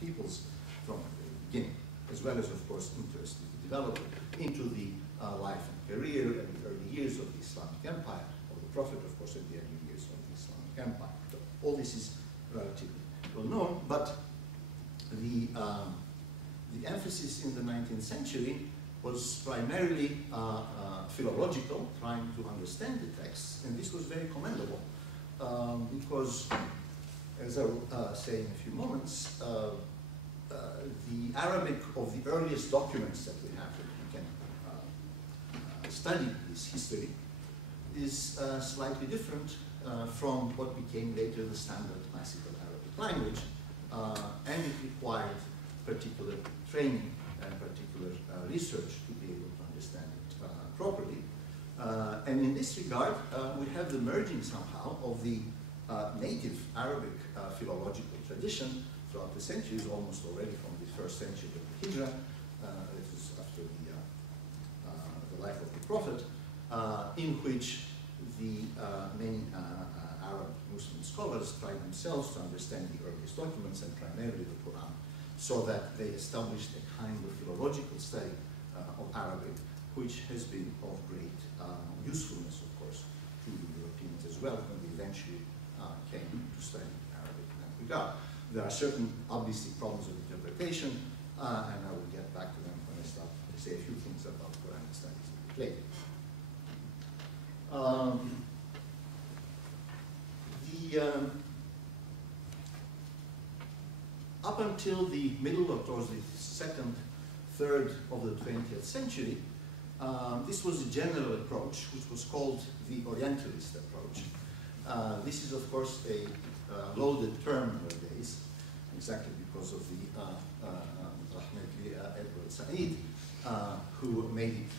peoples from the beginning, as well as, of course, interest developed into the life and career and the early years of the Islamic Empire, of the Prophet, of course, and the early years of the Islamic Empire. So all this is relatively well known, but the emphasis in the 19th century was primarily philological, trying to understand the texts, and this was very commendable because, as I will say in a few moments, the Arabic of the earliest documents that we have, that we can study this history, is slightly different from what became later the standard classical Arabic language, and it required particular training and particular research to be able to understand it properly. And in this regard, we have the merging somehow of the native Arabic philological tradition throughout the centuries, almost already from the first century of the Hijrah, this is after the life of the Prophet, in which the many Arab Muslim scholars tried themselves to understand the earliest documents, and primarily the Quran, so that they established a kind of philological study of Arabic, which has been of great usefulness, of course, to the Europeans as well, when they eventually came to study Arabic in that regard. There are certain, obviously, problems of interpretation, and I will get back to them when I start to say a few things about Quranic studies later. Up until the middle of, towards the second, third of the 20th century, this was a general approach, which was called the Orientalist approach. This is, of course, a loaded term nowadays, exactly because of the Edward Said, who made it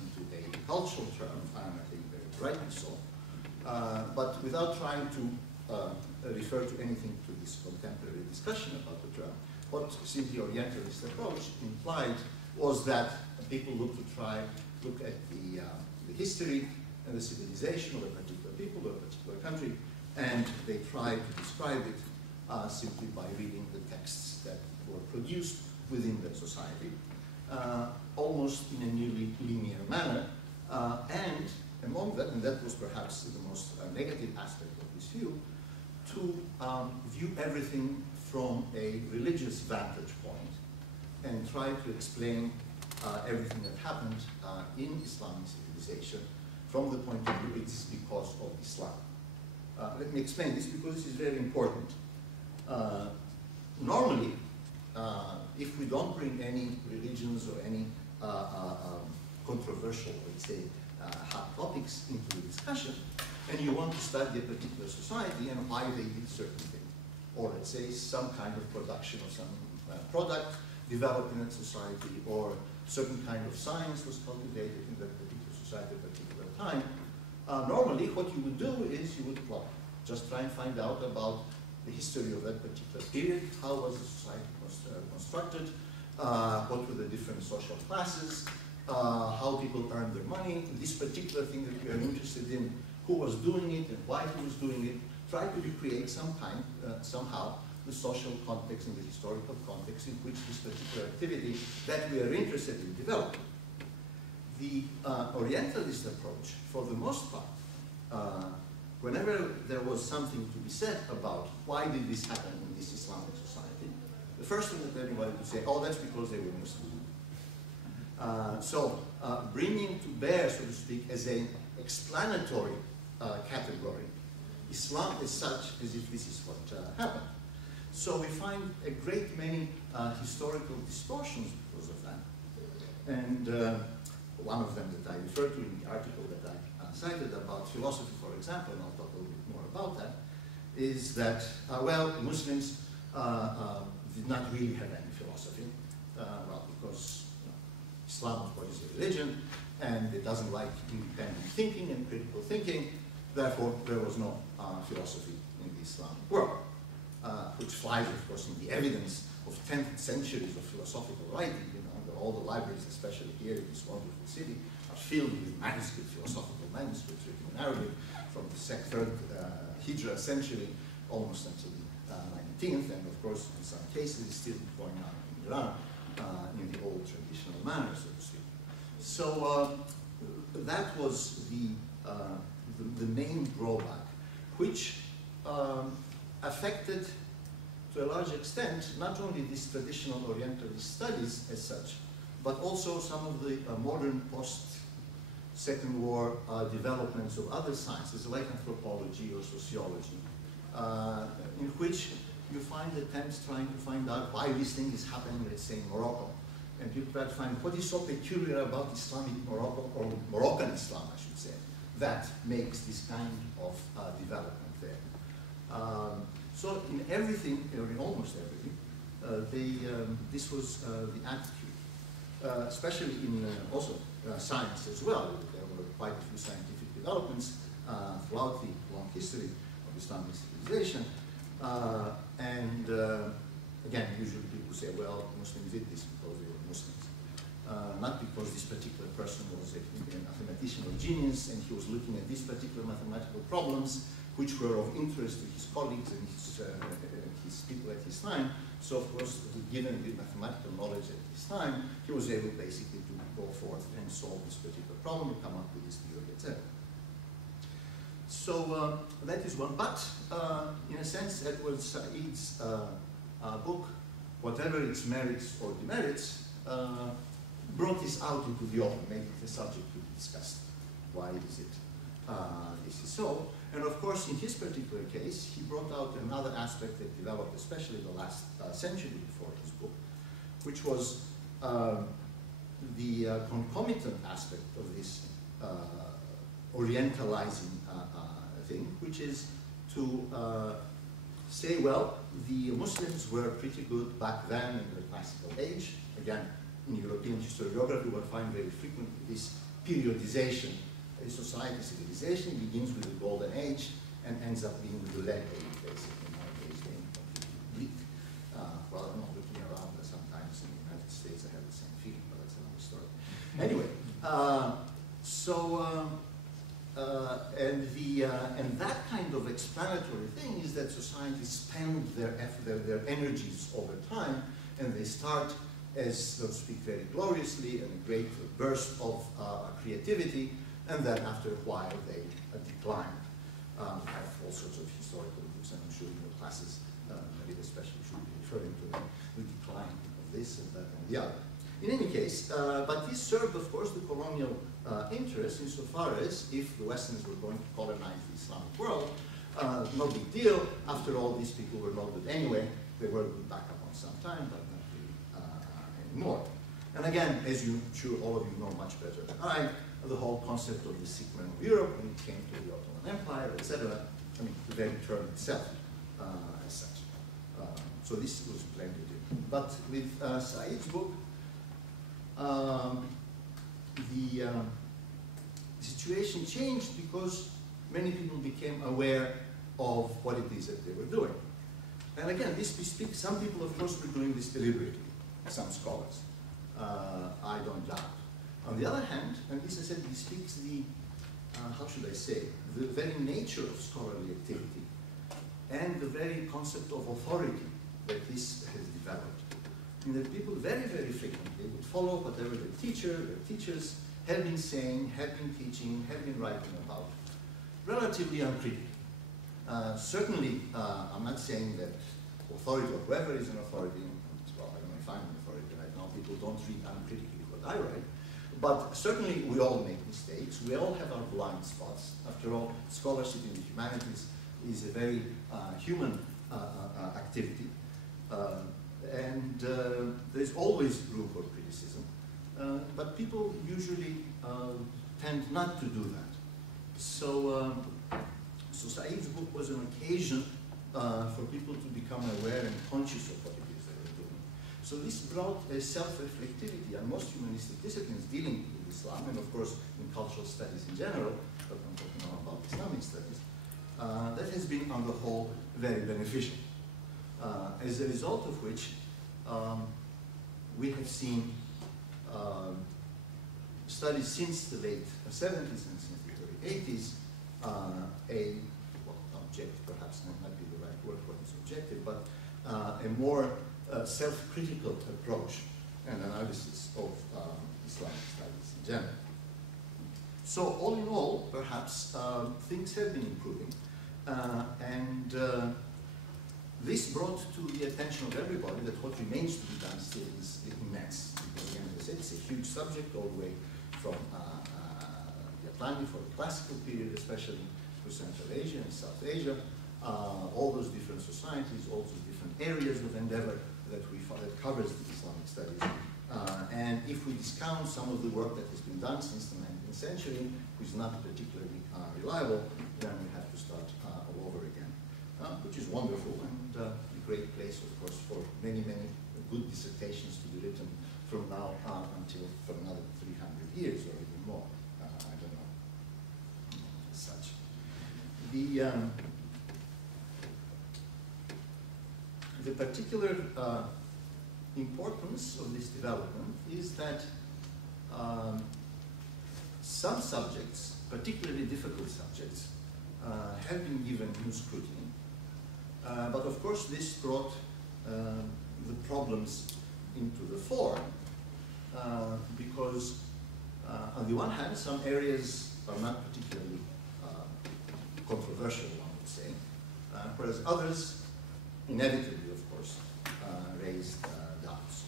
into a cultural term, and I think very rightly so. But without trying to refer to anything to this contemporary discussion about the term, what simply Orientalist approach implied was that people look at the history and the civilization of a particular people or a particular country, and they try to describe it simply by reading the texts that were produced within their society, almost in a nearly linear manner, and among that, and that was perhaps the most negative aspect of this view, to view everything from a religious vantage point and try to explain everything that happened in Islamic civilization from the point of view it's because of Islam. Let me explain this because this is very important. Normally, if we don't bring any religions or any controversial, let's say, hot topics into the discussion, and you want to study a particular society and why they did certain things, or let's say some kind of production of some product developed in that society, or certain kind of science was cultivated in that particular society at a particular time, normally what you would do is you would just try and find out about the history of that particular period, how was the society constructed, what were the different social classes, how people earned their money, this particular thing that we are interested in, who was doing it and why he was doing it, try to recreate somehow the social context and the historical context in which this particular activity that we are interested in developed. The Orientalist approach, for the most part, whenever there was something to be said about why did this happen in this Islamic society, the first thing that everybody would say, oh, that's because they were Muslim. So bringing to bear, so to speak, as an explanatory category, Islam as such, as if this is what happened. So we find a great many historical distortions because of that. And one of them that I referred to in the article that I cited about philosophy, for example, and I'll talk a little bit more about that, is that, well, Muslims did not really have any philosophy, well, because Islam, of course, is a religion, and it doesn't like independent thinking and critical thinking. Therefore, there was no philosophy in the Islamic world, which flies, of course, in the evidence of 10th centuries of philosophical writing. You know, all the libraries, especially here in this wonderful city, are filled with manuscripts, philosophical manuscripts written in Arabic from the third Hijra century almost until the 19th, and of course in some cases it's still going on in Iran in the old traditional manner, so to speak. So that was the main drawback, which affected to a large extent not only these traditional Orientalist studies as such, but also some of the modern post-Second War developments of other sciences like anthropology or sociology, in which you find attempts trying to find out why this thing is happening, let's say, in Morocco. And people try to find what is so peculiar about Islamic Morocco, or Moroccan Islam, I should say, that makes this kind of development there. So in everything, or in almost everything, this was the attitude, especially in also science as well. There were quite a few scientific developments throughout the long history of Islamic civilization. Again, usually people say, well, Muslims did this because they were Muslims. Not because this particular person was a mathematician or genius and he was looking at these particular mathematical problems which were of interest to his colleagues and his people at his time. So of course, given the mathematical knowledge at his time, he was able basically to go forth and solve this particular problem and come up with this theory, etc. So that is one. But in a sense, Edward Said's book, whatever its merits or demerits, brought this out into the open, made it a subject to be discussed. Why is it this is so? And of course, in his particular case, he brought out another aspect that developed, especially the last century before his book, which was the concomitant aspect of this orientalizing thing, which is to say, well, the Muslims were pretty good back then in the classical age. Again, in European historiography, we'll find very frequently this periodization. A society civilization begins with the golden age and ends up being the lead age, basically, nowadays being completely bleak. Well, I'm not looking around, but sometimes in the United States I have the same feeling, but that's another story. Anyway, and that kind of explanatory thing is that societies spend their energies over time, and they start as, so to speak, very gloriously and a great burst of creativity, and then after a while they decline. I have all sorts of historical books, and I'm sure in your classes, maybe especially should be referring to the decline of this and that and the other. In any case, but this served, of course, the colonial interest insofar as if the Westerns were going to colonize the Islamic world, no big deal. After all, these people were no good anyway. They were good back up on some time, but not really anymore. And again, as you sure all of you know much better than I, the whole concept of the sick man of Europe when it came to the Ottoman Empire, etc. I mean, the very term itself, as such. So this was blended in. But with Said's book, the situation changed because many people became aware of what it is that they were doing. And again, this speaks, some people, of course, were doing this deliberately, some scholars. I don't doubt. On the other hand, and this, I said, bespeaks the, how should I say, the very nature of scholarly activity and the very concept of authority that this has developed. I mean, that people very, very frequently would follow whatever their teachers have been saying, have been teaching, have been writing about, relatively uncritically. Certainly, I'm not saying that authority, or whoever is an authority, well, I don't know if I'm an authority right now, people don't read uncritically what I write, but certainly we all make mistakes, we all have our blind spots. After all, scholarship in the humanities is a very human activity. And there's always room for criticism, but people usually tend not to do that. So, so Said's book was an occasion for people to become aware and conscious of what it is they were doing. So this brought a self-reflectivity on most humanistic disciplines dealing with Islam, and of course in cultural studies in general, but I'm talking now about Islamic studies, that has been on the whole very beneficial. As a result of which, we have seen studies since the late 70s and since the early 80s, well, objective perhaps not be the right word for this objective, but a more self-critical approach and analysis of Islamic studies in general. So all in all, perhaps things have been improving, and this brought to the attention of everybody that what remains to be done still is immense. Because again, as I said, it's a huge subject all the way from the Atlantic, for the classical period, especially to Central Asia and South Asia, all those different societies, all those different areas of endeavor that covers the Islamic studies. And if we discount some of the work that has been done since the 19th century, which is not particularly reliable, then we have to start all over again, which is wonderful and a great place, of course, for many, many good dissertations to be written from now on until for another 300 years or even more. I don't know, as such. The particular importance of this development is that some subjects, particularly difficult subjects, have been given new scrutiny. But of course this brought the problems into the fore because on the one hand some areas are not particularly controversial, one would say, whereas others inevitably, of course, raised doubts.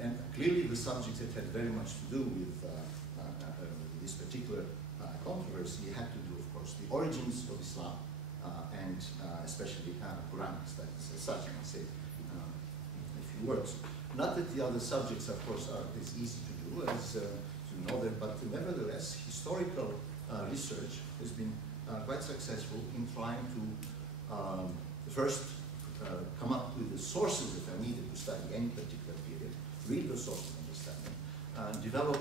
And clearly the subjects that had very much to do with this particular controversy had to do, of course, the origins of Islam and especially Quranic studies as such, and I'll say a few words. Not that the other subjects, of course, are as easy to do as you know them, but nevertheless, historical research has been quite successful in trying to first come up with the sources that are needed to study any particular period, read the sources of understanding, develop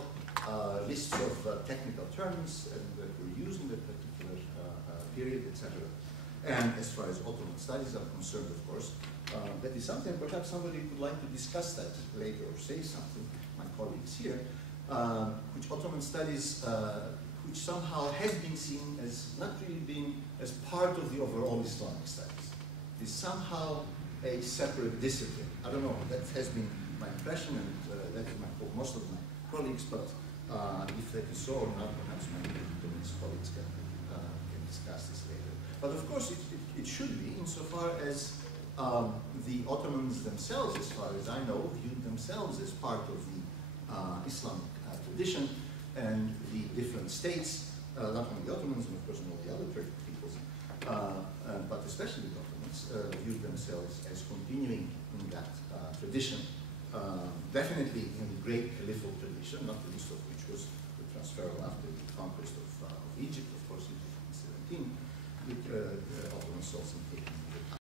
lists of technical terms that were used in that particular period, etc. And as far as Ottoman studies are concerned, of course, that is something, perhaps somebody would like to discuss that later or say something, my colleagues here, which Ottoman studies, which somehow has been seen as not really being as part of the overall Islamic studies. Is somehow a separate discipline. I don't know, that has been my impression, and that is most of my colleagues, but if that is so or not, perhaps my colleagues can discuss this later. But of course, it should be, insofar as the Ottomans themselves, as far as I know, viewed themselves as part of the Islamic tradition, and the different states, not only the Ottomans, and of course all the other Turkic peoples, but especially the Ottomans, viewed themselves as continuing in that tradition. Definitely in the great caliphal tradition, not the least of which was the transfer after the conquest of Egypt, of course, in 1717, with Ottoman sultanate.